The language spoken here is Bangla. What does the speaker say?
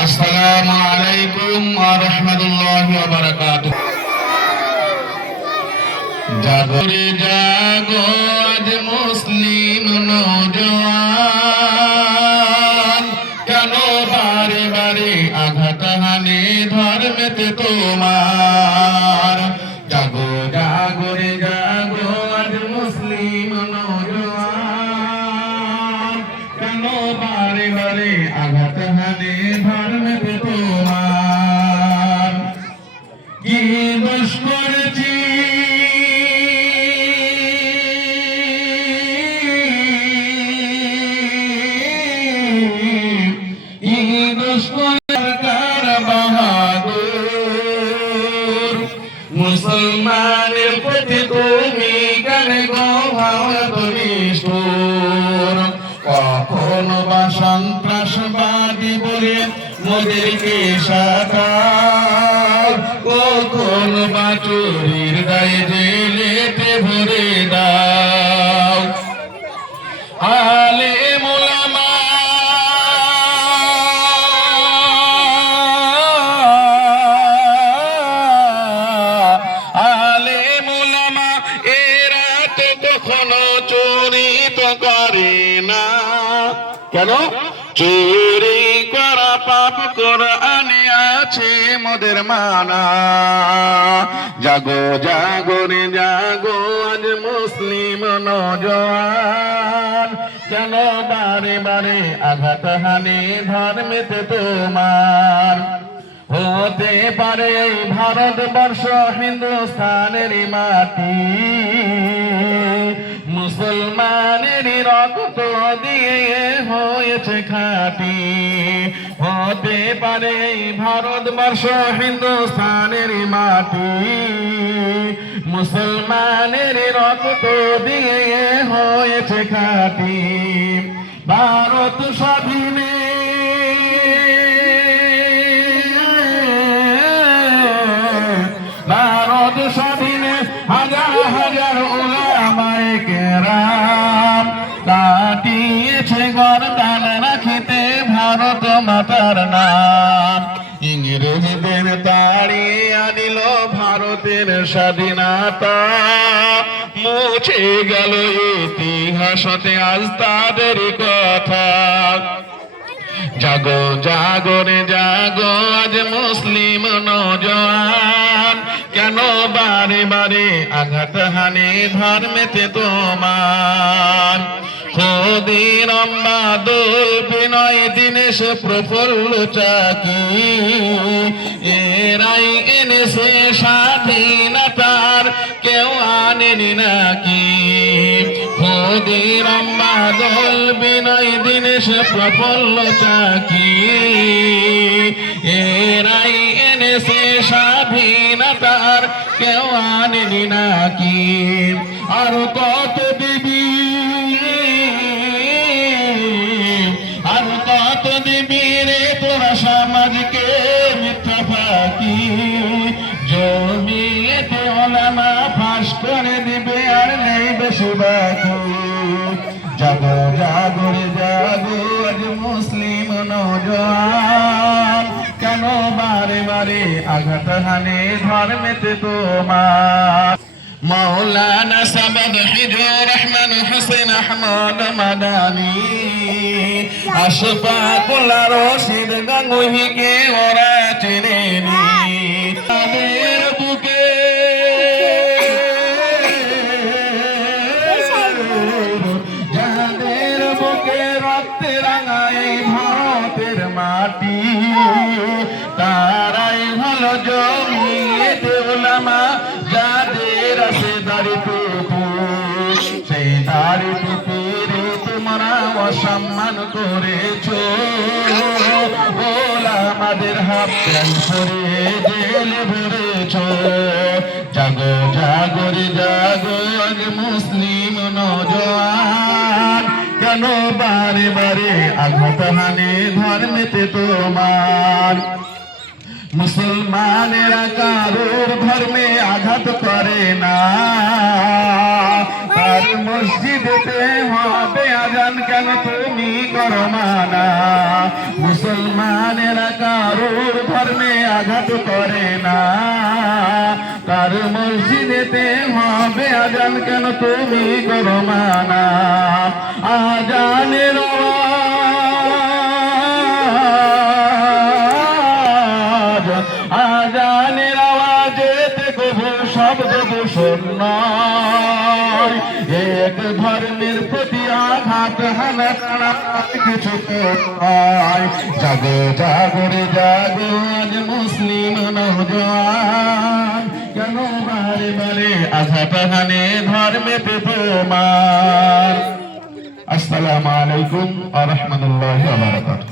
আসসালামু আলাইকুম ওয়া রাহমাতুল্লাহি ওয়া বারাকাতুহু। জাগো রে জাগো আজ মুসলিম নওজোয়ান, কেন বারে বারে আঘাত হানে ধর্মেতে তোমার। জাগো জাগো রে জাগো আজ মুসলিম নওজোয়ান, কেন বারে বারে আঘাত হানে ধর্মেতে তোমার। কি দোষ করেছি মুসলমানের প্রতি তুমি কেন গো নিষ্ঠুর। কখনো বা সন্ত্রাসবাদী বলে মোদেরকে সাকার, কখনো বা চুরির দায়ে জেলেতে ভরে দাও। আলেম ওলামা এরা তো কখনো চুরি তো করে না। কেন? চুরি করা পাপ কোরআনে আছে মোদের মানা। জাগো জাগো রে জাগো আজ মুসলিম নওজোয়ান, কেন বারে বারে আঘাত হানে ধর্মেতে তোমার। হতে পারে এই ভারতবর্ষ হিন্দুস্তানের মাটি, মুসলমানেরই রক্ত দিয়ে হয়েছে খাঁটি। হতে পারে এই ভারতবর্ষ হিন্দুস্তানের মাটি, মুসলমানেরই রক্ত দিয়ে হয়েছে খাঁটি। ভারত স্বাধীনে ভারত স্বাধীনে হাজার হাজার ওলামায়ে কেরাম কাটিয়েছে গর্দান রাখিতে ভারত মাতার নাম। ইংরেজদের তাড়িয়ে আনিল ভারতের স্বাধীনতা, মুছে গেল ইতিহাসতে আজ তাদের কথা। জাগো জাগো রে জাগো আজ মুসলিম নওজোয়ান, কেন বারে বারে আঘাত হানে ধর্মেতে তোমার। ক্ষুদিরাম বাদল বিনয় দীনেশ প্রফুল্ল চাকি, এরাই এনেছে স্বাধীনতার, কেউ আনেনি নাকি। ক্ষুদিরাম বাদল বিনয় দীনেশ প্রফুল্ল চাকি, এরাই এনেছে স্বাধীনতার, কেউ আনেনি নাকি। আর কত দিবি আর কত দিবি রে তোরা সমাজকে মিথ্যা ফাঁকি। জমিয়েতে ওলামা ফাঁস করে দিবে আর নেই বেশি বাকি। জাগো জাগো রে জাগো আজ মুসলিম নওজোয়ান, কেন বারে বারে আঘাত হানে ধর্মেতে তোমার। মৌলানা সাবাদ হিজুর রহমান হোসেন আহমদ মাদানী, আশফাকুল্লাহ রশিদ গাঙ্গুহিকে ওরা চেনেনি। তাদের বুকে যাদের বুকে রক্তে রাঙায় ভারতের মাটি, তারাই হলো জমিয়েতে ওলামা যাদের আছে দাড়ি টুপি। সেই দাড়ি টুপিরে তোমরা অসম্মান করেছো, ওলামাদের হাফ প্যান্ট পরে জেলে ভরেছো। জাগো জাগো রে জাগো আজ মুসলিম নওজোয়ান, কেন বারে বারে আঘাত হানে ধর্মেতে তোমার। মুসলমানেরা কারোর ধর্মে আঘাত করে না, তার মসজিদেতে হবে আজান কেন তুমি করো মানা মুসলমানেরা কারোর ধর্মে আঘাত করে না তার মসজিদেতে হবে আজান কেন তুমি করো মানা আজানের আওয়াজ আজানের আওয়াজেতে কবু শব্দ দূষণ নয় এক ধর্মের প্রতি আঘাত হানা কিছু নয় জাগো জাগরে জাগো আজ মুসলিম নওজোয়ান কেন বারে বারে আঘাত হানে ধর্মেতে তোমার আসসালামু আলাইকুম ওয়া রাহমাতুল্লাহি ওয়া বারাকাতুহু